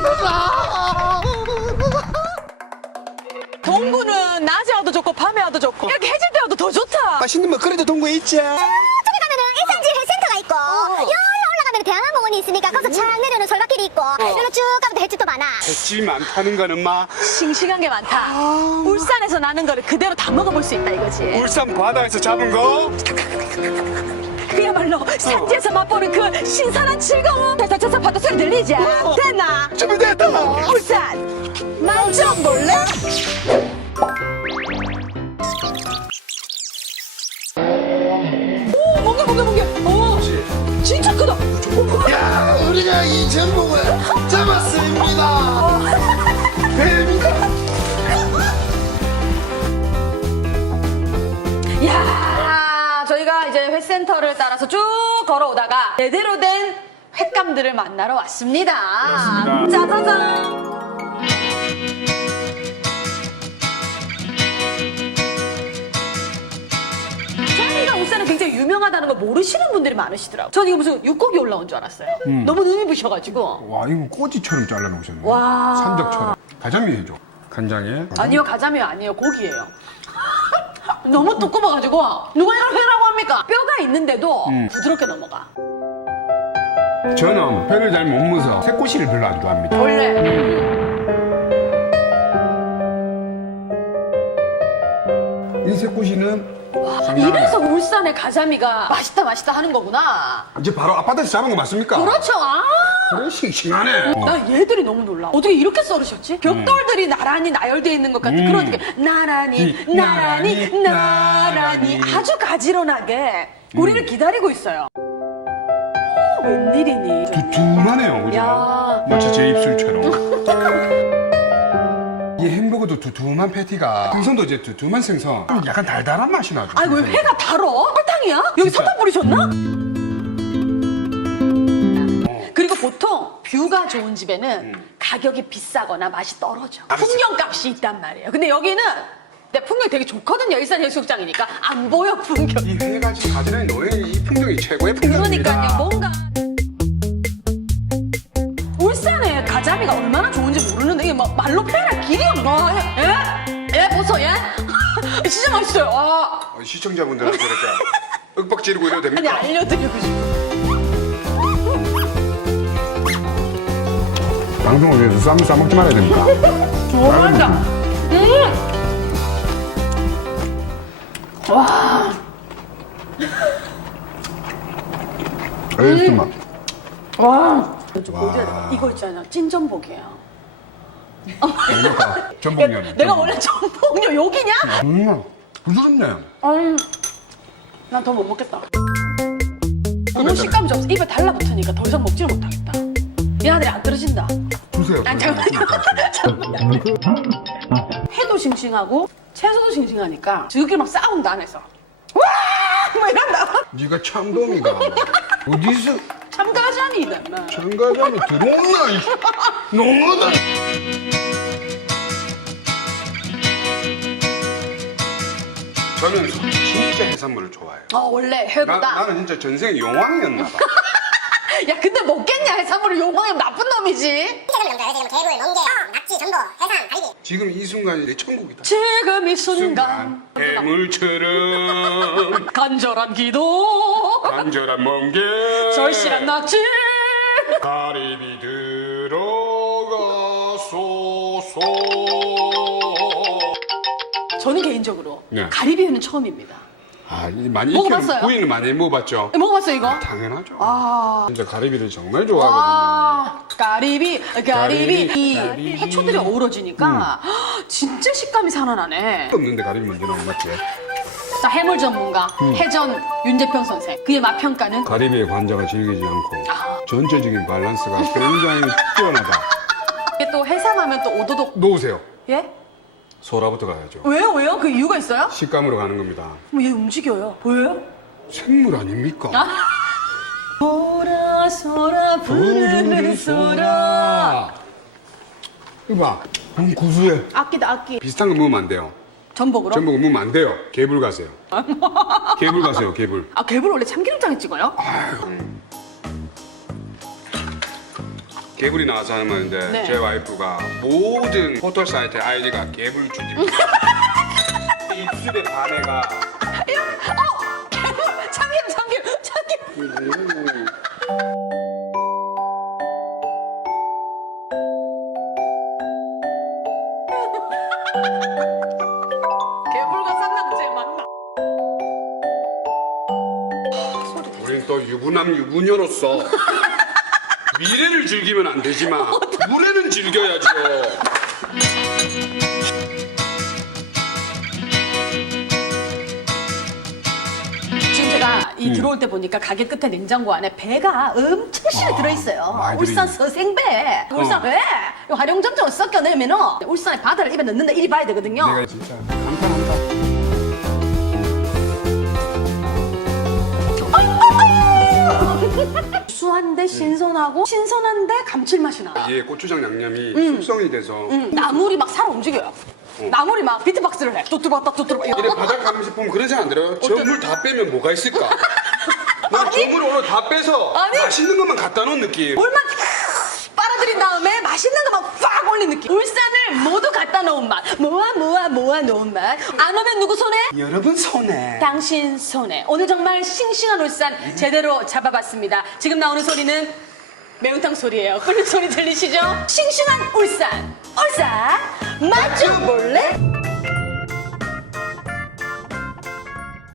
받아라. 동구는 낮에 와도 좋고 밤에 와도 좋고 이렇게 해질 때 와도 더 좋다. 맛있는 먹거리도 동구에 있지. 저기 가면은 일산지 헬센터가 있고 여기 올라가면 대한항공원이 있으니까 거기서 쫙 내려오는 솔밭길이 있고 여기로 쭉 가면 헬집도 많아 횟집 많다는 거는 막 싱싱한 게 많다. 울산에서 나는 거를 그대로 다 먹어볼 수 있다 이거지. 울산 바다에서 잡은 거. 그야말로 산지에서 맛보는 그 신선한 즐거움. 자자자자 파도 소리 들리지? 됐나? 울산 만점 볼래? 오 뭔가 뭔가 뭔가 오 진짜 크다 야, 우리가 이 전복을 잡았습니다. 야 저희가 이제 회센터를 따라서 쭉 걸어오다가 제대로 된 횟감들을 만나러 왔습니다 그렇습니다. 짜자잔 저희가 울산은 굉장히 유명하다는 걸 모르시는 분들이 많으시더라고요. 전 이거 무슨 육고기 올라온 줄 알았어요. 너무 눈이 부셔가지고. 와 이거 꼬지처럼 잘라놓으셨네 와. 삼적처럼 가자미 해줘 간장에 아니요, 가자미요, 아니에요. 고기예요. 너무 두꺼워가지고 누가 이걸 회라고 합니까? 뼈가 있는데도 부드럽게 넘어가. 저는 회를 잘못 먹어서 새꼬시를 별로 안 좋아합니다 원래 이 새꼬시는 이래서 울산의 가자미가 맛있다 맛있다 하는 거구나. 이제 바로 앞바다에서 잡은 거 맞습니까? 그렇죠. 아. 그래 싱싱하네 어. 나 얘들이 너무 놀라. 어떻게 이렇게 썰으셨지? 벽돌들이 나란히 나열되어 있는 것 같은 음. 그런 느낌. 나란히, 이, 나란히, 나란히, 나란히. 나란히. 아주 가지런하게 우리를 기다리고 있어요. 오, 웬일이니? 두툼하네요 그죠? 야. 마치 제 입술처럼 이 햄버거도 두툼한 패티가 생선도 이제 두툼한 생선 약간 달달한 맛이 나죠 아니 왜 생선이. 회가 달어? 설탕이야? 여기 진짜. 설탕 뿌리셨나? 그리고 보통 뷰가 좋은 집에는 가격이 비싸거나 맛이 떨어져. 풍경값이 있단 말이에요. 근데 여기는 내 풍경이 되게 좋거든요. 일산 해수욕장이니까 안 보여 풍경. 이 회가 지금 가지런히 놓인 이 풍경이 최고의 풍경입니다 그러니까요. 뭔가 진짜 맛있어요. 아. 어, 시청자분들한테 이렇게 윽박 지르고 이래도 아니 됩니까? 알려드리고 싶어. 방송을 위해서 쌈 싸먹지 말아야 됩니까? 좋아한다. 음. 와. 에이스 맛 와. 이거 있잖아. 찐전복이에요. 그러니까 전복면 내가 원래 전복요 여기냐? 음 부드럽네 아니, 난 더 못 먹겠다. 너무 식감이 없어. 입에 달라붙으니까 더 이상 먹지를 못하겠다. 얘네들이 안 떨어진다. 주세요 아니, 잠깐만요. 잠깐만요. 회도 싱싱하고 채소도 싱싱하니까 지극히 막 싸운다 안에서. 와! 막 이런다. 네가 참돔이가 어디서 참가자미다. 막. 참가자미 들어온나 이 너무하다 저는 진짜 해산물을 좋아해요 어, 원래 나, 회보다. 나는 진짜 전생에 용왕이었나 봐 야, 근데 먹겠냐? 해산물을 용왕이면 나쁜 놈이지. 남자 해산물 개불 멍게 낙지 전복 해삼 가리비 지금 이 순간이 내 천국이다 지금 이 순간. 해물처럼 간절한 기도. 간절한 멍게 절실한 낙지. 가리비 들어가소서 저는 개인적으로 네. 가리비회는 처음입니다. 아, 이 많이 먹어봤어요? 부위는 많이 먹어봤죠 먹어봤어요, 이거? 당연하죠 아. 진짜 가리비를 정말 좋아하거든요 아, 가리비, 가리비. 가리비, 이 가리비. 음. 해초들이 어우러지니까 진짜 식감이 살아나네. 없는데 가리비 먼저 나온 맞지? 자, 해물 전문가, 음. 해전 윤재평 선생. 그의 맛평가는 가리비의 관자가 질기지 않고 아. 전체적인 밸런스가 굉장히 뛰어나다 이게 또 해상하면 또 오도독. 놓으세요 예? 소라부터 가야죠 왜요, 왜요? 그 이유가 있어요? 식감으로 가는 겁니다 그럼 얘 움직여요. 보여요? 생물 아닙니까? 소라, 소라, 부르는 소라. 이거 봐 음, 구수해 악기다, 악기. 비슷한 거 먹으면 안 돼요 전복으로? 전복 먹으면 안 돼요 개불 가세요 개불 가세요 개불 아, 개불 원래 참기름장에 찍어요? 개불이 나와서 하는 말인데 네. 제 와이프가 모든 포털 사이트 아이디가 개불 줄입니다. 입술에 반해가 어! 참기름 참기름 참기름 개불과 쌍낙지 맞나? 우린 또 유부남 유부녀로서 미래를 즐기면 안 되지만 물에는 즐겨야죠. 지금 제가 이 들어올 때 보니까 가게 끝에 냉장고 안에 배가 엄청 실에 들어있어요. 많이 울산 들어있네. 서생배. 울산 배. 이 활용점정을 섞여내면은 울산의 바다를 입에 넣는다 이리 봐야 되거든요. 내가 진짜 감탄한다. 수한데 신선하고 신선한데 감칠맛이 나. 이게 고추장 양념이 음. 숙성이 돼서 나물이 막 살아 움직여요. 나물이 막 비트박스를 해. 뚜뚜바따 뚜뚜바. 이래 바닥 가면 싶으면 그러지 않더라요? 저물 다 빼면 뭐가 있을까? 난 저물 오늘 다 빼서 아니. 맛있는 것만 갖다 놓은 느낌. 다음에 맛있는 것만 팍 올린 느낌. 울산을 모두 갖다 놓은 맛. 모아 모아 모아 놓은 맛. 안 오면 누구 손에? 여러분 손에 당신 손에. 오늘 정말 싱싱한 울산 제대로 잡아봤습니다. 지금 나오는 소리는 매운탕 소리예요. 끓는 소리 들리시죠? 싱싱한 울산. 울산 맛 좀 볼래?